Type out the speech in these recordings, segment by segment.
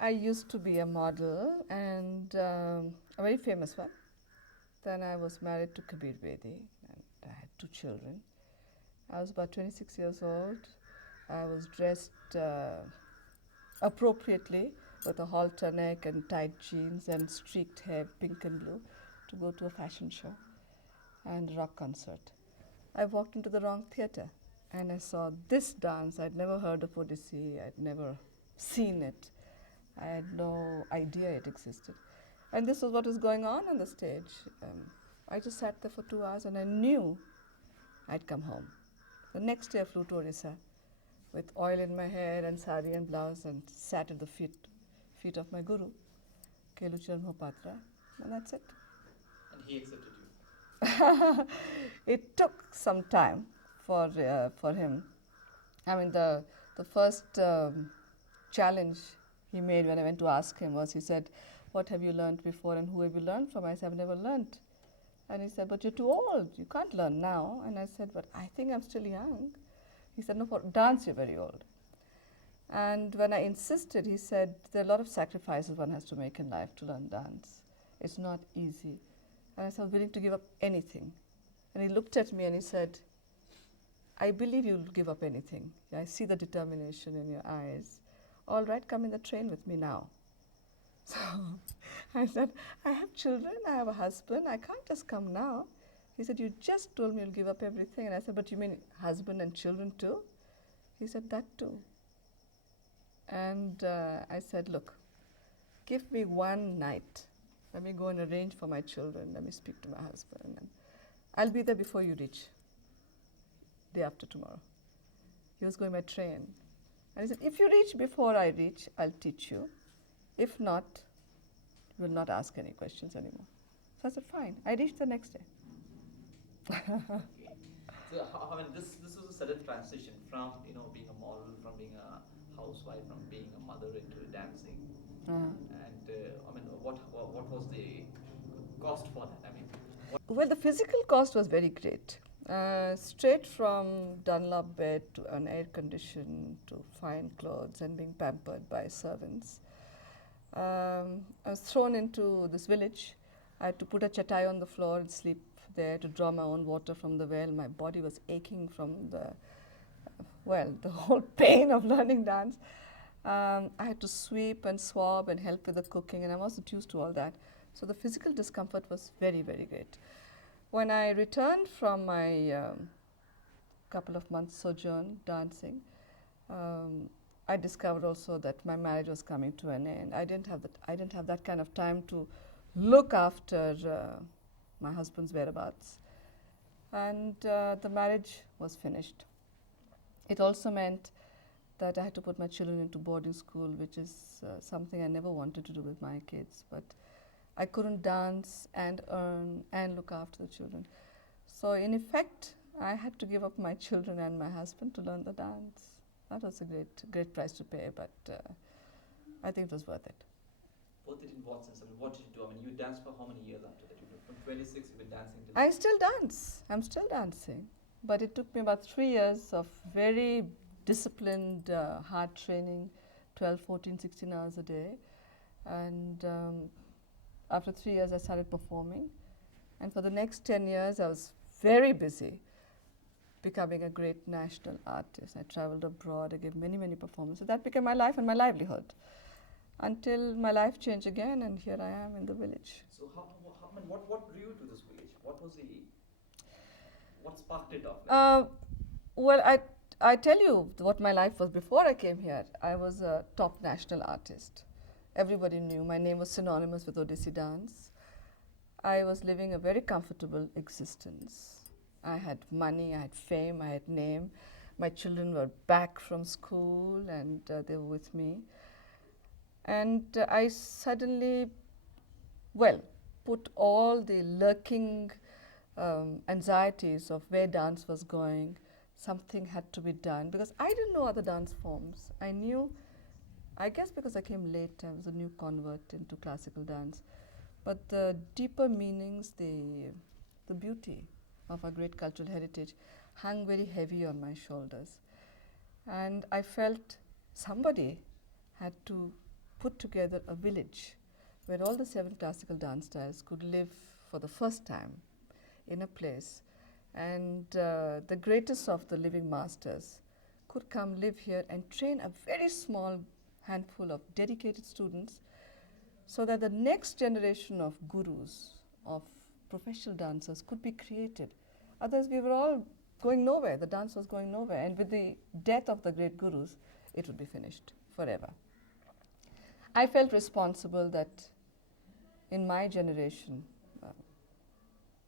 I used to be a model and a very famous one. Then I was married to Kabir Bedi and I had 2 children. I was about 26 years old. I was dressed appropriately with a halter neck and tight jeans and streaked hair, pink and blue, to go to a fashion show and rock concert. I walked into the wrong theatre and I saw this dance. I'd never heard of Odissi, I'd never seen it. I had no idea it existed. And this was what was going on the stage. I just sat there for 2 hours and I knew I'd come home. The next day I flew to Orissa with oil in my hair and saree and blouse and sat at the feet of my Guru, Kelucharan Mohapatra, and that's it. And he accepted you. It took some time for him. I mean, the first challenge he made when I went to ask him was, he said, "What have you learned before and who have you learned from?" I said, "I've never learned." And he said, "But you're too old. You can't learn now." And I said, "But I think I'm still young." He said, "No, for dance you're very old." And when I insisted, he said, "There are a lot of sacrifices one has to make in life to learn dance. It's not easy." And I said, "I'm willing to give up anything." And he looked at me and he said, "I believe you'll give up anything. I see the determination in your eyes. All right, come in the train with me now." So I said, "I have children, I have a husband, I can't just come now." He said, "You just told me you'll give up everything." And I said, "But you mean husband and children too?" He said, "That too." And I said, "Look, give me one night. Let me go and arrange for my children. Let me speak to my husband. And I'll be there before you reach, day after tomorrow." He was going by train. And he said, "If you reach before I reach, I'll teach you. If not, you will not ask any questions anymore." So I said, "Fine." I reached the next day. Okay. So I mean, this was a sudden transition from being a model, from being a housewife, from being a mother into dancing. And I mean, what was the cost for that? I mean, Well, the physical cost was very great. Straight from Dunlop bed to an air condition to fine clothes and being pampered by servants. I was thrown into this village. I had to put a chatai on the floor and sleep there to draw my own water from the well. My body was aching from the whole pain of learning dance. I had to sweep and swab and help with the cooking, and I wasn't used to all that. So the physical discomfort was very, very great. When I returned from my couple of months sojourn dancing, I discovered also that my marriage was coming to an end. I didn't have that kind of time to look after my husband's whereabouts, and the marriage was finished. It also meant that I had to put my children into boarding school, which is something I never wanted to do with my kids. But I couldn't dance and earn and look after the children. So in effect, I had to give up my children and my husband to learn the dance. That was a great price to pay, but I think it was worth it. worth it in what sense? I mean, what did you do? I mean, you danced for how many years after that? From 26, you've been dancing till. I still dance. I'm still dancing. But it took me about 3 years of very disciplined, hard training, 12, 14, 16 hours a day. And after 3 years, I started performing. And for the next 10 years, I was very busy becoming a great national artist. I traveled abroad, I gave many, many performances. That became my life and my livelihood. Until my life changed again, and here I am in the village. So I mean, what drew you to this village? What sparked it off? Well, I tell you what my life was before I came here. I was a top national artist. Everybody knew. My name was synonymous with Odissi dance. I was living a very comfortable existence. I had money, I had fame, I had name. My children were back from school and they were with me. And I suddenly, put all the lurking anxieties of where dance was going. Something had to be done because I didn't know other dance forms. I knew, I guess because I came late, I was a new convert into classical dance. But the deeper meanings, the beauty of our great cultural heritage hung very heavy on my shoulders. And I felt somebody had to put together a village where all the 7 classical dance styles could live for the first time in a place, and the greatest of the living masters could come live here and train a very small handful of dedicated students, so that the next generation of gurus, of professional dancers could be created. Otherwise, we were all going nowhere. The dance was going nowhere. And with the death of the great gurus, it would be finished forever. I felt responsible that in my generation,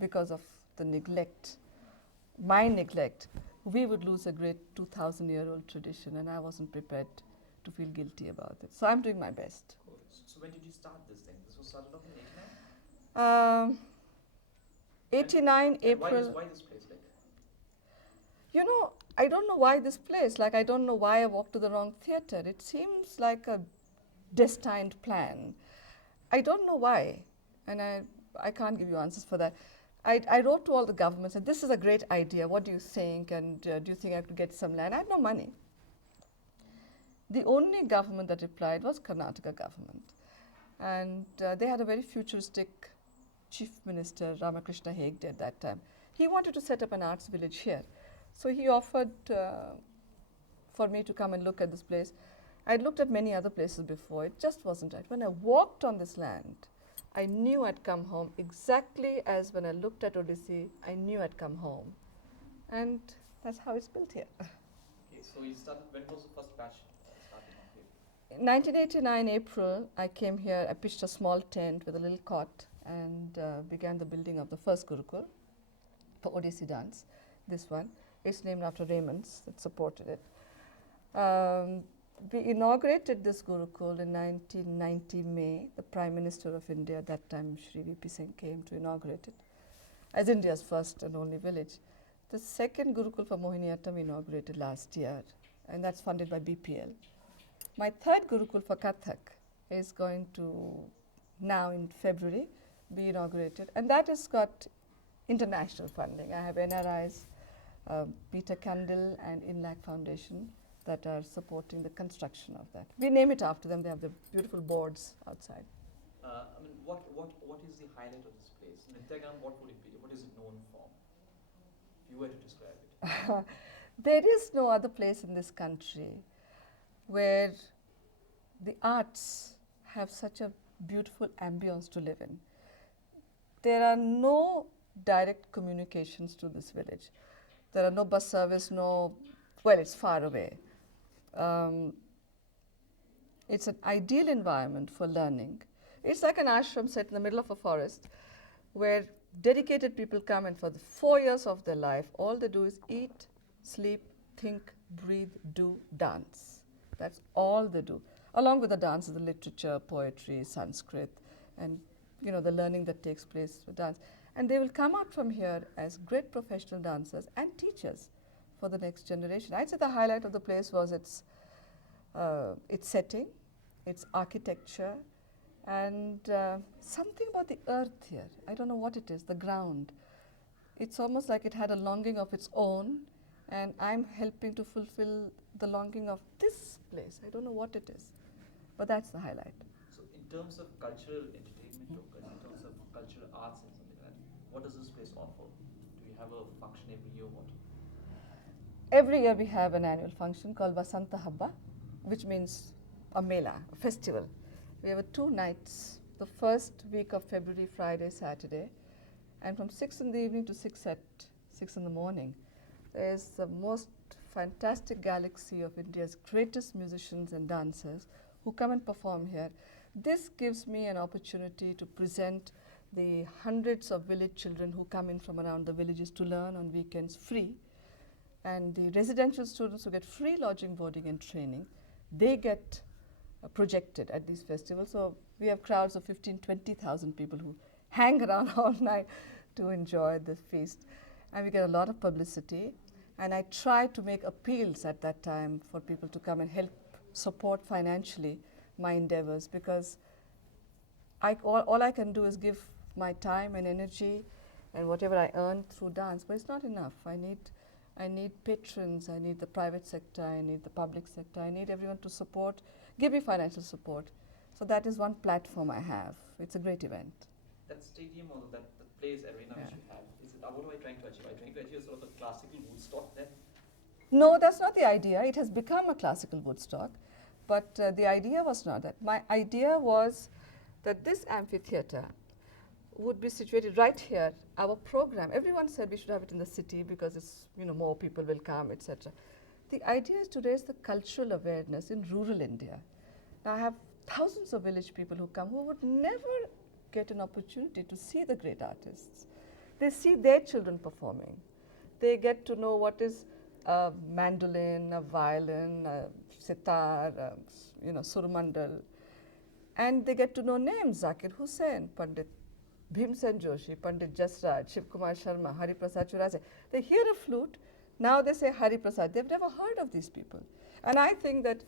because of the neglect, my neglect, we would lose a great 2,000-year-old tradition, and I wasn't prepared to feel guilty about it. So I'm doing my best. Cool. So when did you start this thing? This was started off in 89? 89 And April. why this place? Like, You know, I don't know why this place. Like, I don't know why I walked to the wrong theater. It seems like a destined plan. I don't know why, and I can't give you answers for that. I wrote to all the governments, and this is a great idea. What do you think? And do you think I could get some land? I had no money. The only government that replied was Karnataka government, and they had a very futuristic chief minister, Ramakrishna Hegde, at that time. He wanted to set up an arts village here, so he offered for me to come and look at this place. I'd looked at many other places before. It just wasn't right. When I walked on this land, I knew I'd come home exactly as when I looked at Odissi, I knew I'd come home. And that's how it's built here. okay, so you started, when was the first batch starting off here? In 1989 April, I came here. I pitched a small tent with a little cot and began the building of the first Gurukul for Odissi dance. This one. It's named after Raymond's that supported it. We inaugurated this Gurukul in 1990 May. The Prime Minister of India at that time, Shri V.P. Singh, came to inaugurate it as India's first and only village. The second Gurukul for Mohiniyattam we inaugurated last year, and that's funded by BPL. My third Gurukul for Kathak is going to, now in February, be inaugurated, and that has got international funding. I have NRIs, Peter Candle and Inlac Foundation that are supporting the construction of that. We name it after them. They have the beautiful boards outside. I mean, what is the highlight of this place? Nityagam, what would it be? What is it known for? If you were to describe it. There is no other place in this country where the arts have such a beautiful ambience to live in. There are no direct communications to this village. There are no bus service, well, it's far away. It's an ideal environment for learning. It's like an ashram set in the middle of a forest where dedicated people come, and for the 4 years of their life, all they do is eat, sleep, think, breathe, do, dance. That's all they do. Along with the dance, the literature, poetry, Sanskrit, and the learning that takes place with dance. And they will come out from here as great professional dancers and teachers for the next generation. I'd say the highlight of the place was its setting, its architecture, and something about the earth here. I don't know what it is, the ground. It's almost like it had a longing of its own, and I'm helping to fulfill the longing of this place. I don't know what it is, but that's the highlight. So in terms of cultural entertainment or in terms of cultural arts and something like that, what does this place offer? Do you have a function every year or what? Every year we have an annual function called Vasanta Habba, which means a mela, a festival. We have 2 nights, the first week of February, Friday, Saturday, and from 6 in the evening to 6 in the morning. There's the most fantastic galaxy of India's greatest musicians and dancers who come and perform here. This gives me an opportunity to present the hundreds of village children who come in from around the villages to learn on weekends free, and the residential students who get free lodging, boarding and training, they get projected at these festivals. So we have crowds of 15,000-20,000 people who hang around all night to enjoy the feast, and we get a lot of publicity. And I try to make appeals at that time for people to come and help support financially my endeavors, because all I can do is give my time and energy and whatever I earn through dance, but it's not enough. I need patrons, I need the private sector, I need the public sector, I need everyone to give me financial support So that is one platform I have. It's a great event. That stadium or that place arena Yeah. which you have, is it, what am I trying to achieve? Am I trying to achieve sort of a classical Woodstock there? No, that's not the idea. It has become a classical Woodstock, but the idea was not that. My idea was that this amphitheater would be situated right here. Our program, everyone said we should have it in the city because it's, more people will come, etc. The idea is to raise the cultural awareness in rural India. Now I have thousands of village people who come who would never get an opportunity to see the great artists. They see their children performing. They get to know what is a mandolin, a violin, a sitar, surmandal. And they get to know names, Zakir Hussain, Pandit Bhimsen Joshi, Pandit Jasraj, Shiv Kumar Sharma, Hari Prasad Churase. They hear a flute, now they say Hari Prasad. They've never heard of these people. And I think that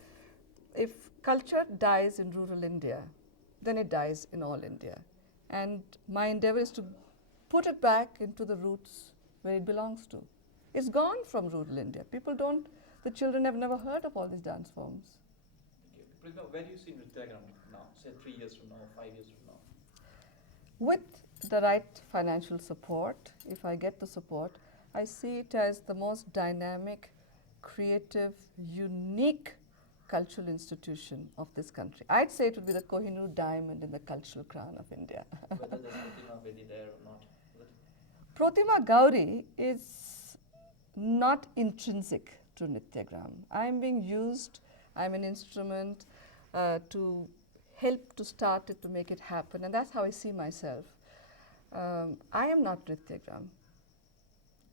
if culture dies in rural India, then it dies in all India. And my endeavor is to put it back into the roots where it belongs to. It's gone from rural India. The children have never heard of all these dance forms. Okay. Pratima, where do you see Nrityagram now, say 3 years from now, 5 years from now? With the right financial support, if I get the support, I see it as the most dynamic, creative, unique cultural institution of this country. I'd say it would be the Kohinoor diamond in the cultural crown of India. Whether there's Protima Bedi there or not. Protima Gauri is not intrinsic to Nityagram. I'm being used, I'm an instrument to help to start it, to make it happen, and that's how I see myself. I am not Nityagram,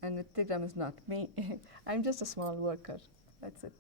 and Nityagram is not me. I'm just a small worker. That's it.